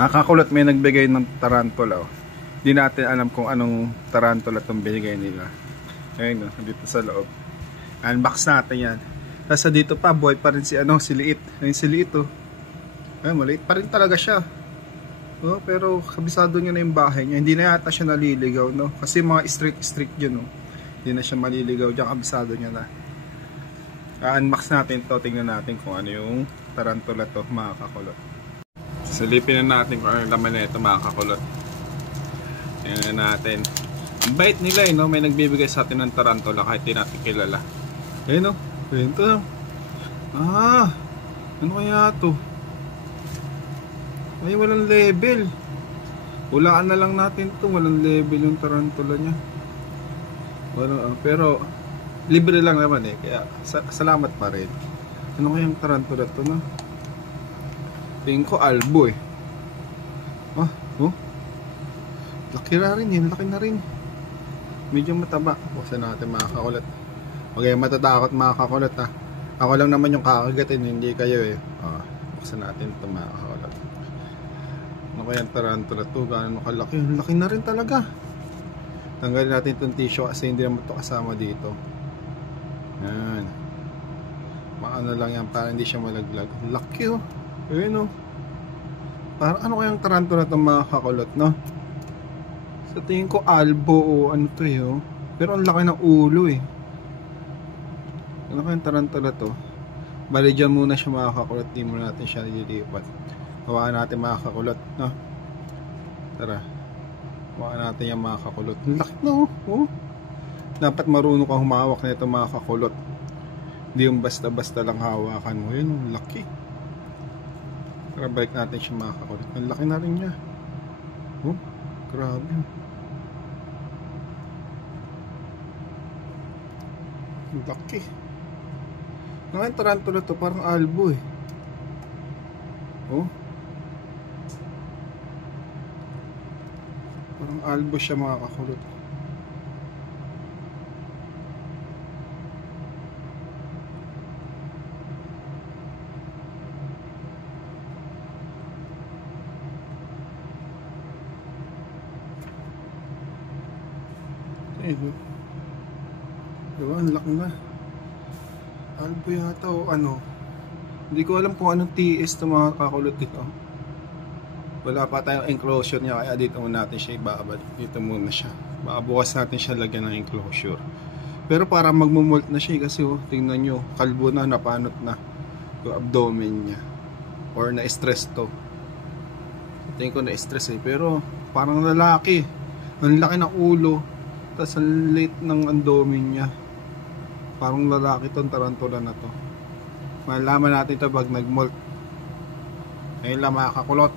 Nakakulot, may nagbigay ng tarantula. Oh. Di natin alam kung anong tarantula itong binigay nila. Ayun, oh, dito sa loob. Unbox natin yan. Tapos dito pa, buhay pa rin si Liit. Ayun si Liit, oh. Ayun, maliit pa rin talaga siya. Oh, pero kabisado niya na yung bahay niya. Hindi na yata siya naliligaw, no? Kasi mga strict yun, no? Hindi na siya maliligaw diyan, kabisado niya na. Unbox natin to, tingnan natin kung ano yung tarantula to, mga kakulot. Silipin na natin kung ano yung laman na ito, mga kakulot. Tingnan natin. Ang bait nila, no? May nagbibigay sa atin ng tarantula kahit di natin kilala. Ayun, no? Ayun to. Ano kaya to? Ay, walang level. Hulaan na lang natin to. Walang level yung tarantula niya. Pero libre lang naman eh. Kaya salamat pa rin. Ano kayang tarantula to, no? Tingin ko albo eh. Laki na rin yun. Laki na rin. Medyo mataba. Buksan natin, mga kakulat. Huwag kayong matatakot, mga kakulat, ha. Ako lang naman yung kakagatin. Hindi kayo eh. Buksan natin ito, mga kakulat. Ano kayang tarantula to? Gaano kalaki? Laki na rin talaga. Tanggalin natin itong tissue kasi hindi naman ito kasama dito. Yan. Maano lang yan para hindi siya malaglag. Laki, oh. Ayun, oh. Parang ano kayang tarantula itong mga kakulot, no? Sa tingin ko albo o ano to eh, oh. Pero ang laki ng ulo eh. Ano kayang tarantula to? Bali dyan muna siya, mga kakulot. Di muna natin siya nililipat. Hawakan natin, mga kakulot, no? Tara. Hawakan natin yung mga kakulot. Laki na, oh. Dapat marunong kang humawak na ito, mga kakulot. Hindi yung basta-basta lang hawakan mo. Yun, laki. Tara, balik natin siya, mga kakulot. Ang laki na rin niya. Oh, grabe. Ang laki. Ngayon tarantula to, parang albo eh. Oh. Parang albo siya, mga kakulot. Diba, ang laki na. Albo yata o ano. Hindi ko alam kung anong TS ito, mga kakulot dito. Wala pa tayong enclosure niya, kaya dito muna natin siya ibabalik. Dito muna siya. Baka bukas natin siya lagyan ng enclosure. Pero para magmumult na siya kasi, oh, tingnan nyo, kalbo na, napanot na yung abdomen niya. Or na-stress to. Tingin ko na-stress eh. Pero parang lalaki. Ang laki ng ulo. Tapos ang late ng abdomen niya. Parang lalaki tong tarantula na to. Malaman natin ito pag nag-molt. Ayun lang, mga kakulot.